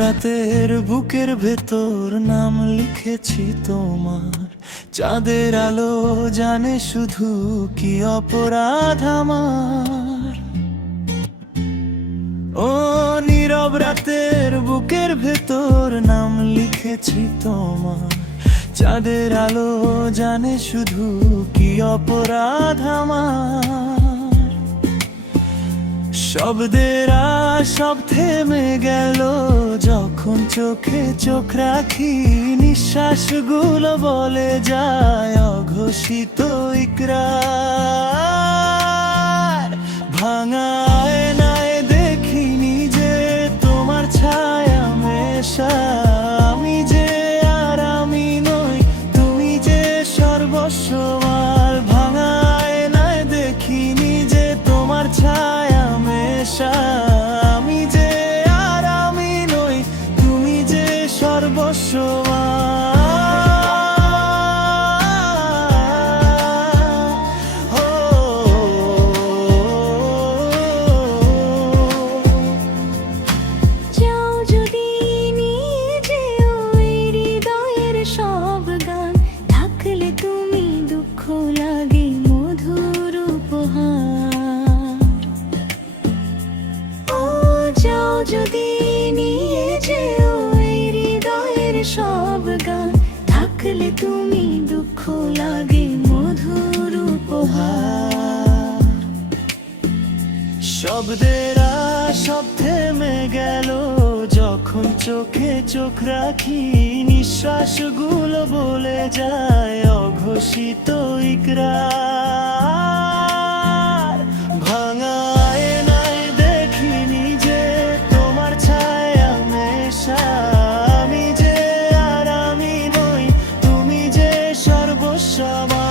রাতের বুকের ভেতর নাম লিখেছি তোমার। চাঁদের আলো জানে শুধু কি অপরাধ আমার। ও নীরব রাতের বুকের ভেতর নাম লিখেছি তোমার। চাঁদের আলো জানে শুধু কি অপরাধ আমার। শব্দের সব থেমে গেল যখন চোখে চোখ রাখি। নিঃশ্বাসগুলো বলে যায় অঘোষিত ইকরার। ভাঙা আয়নায় দেখিনি যে তোমার ছায়া মেশা। আমি যে আর আমি নই, তুমি যে সর্বস্ব আমার। ভাঙা আয়নায় দেখিনি যে তোমার ছায়া মেশা। আমি যে আর আমি নই, তুমি যে সর্বস্ব আমার। যাও যদি নিয়ে যেও এই হৃদয়ের সব গান। থাকলে তুমি দুঃখ লাগে মধুর উপহার। ও যাও যদি নিয়ে যেও এই হৃদয়ের সব গান। থাকলে তুমি দুঃখ লাগে মধুর উপহার। শব্দের সব থেমে গেল যখন চোখে চোখ রাখি। নিঃশ্বাসগুলো বলে যায় অঘোষিত ইকরার। ভাঙা আয়নায় দেখিনি যে তোমার ছায়া মেশা। আমি যে আর আমি নই, তুমি যে সর্বস্ব আমার।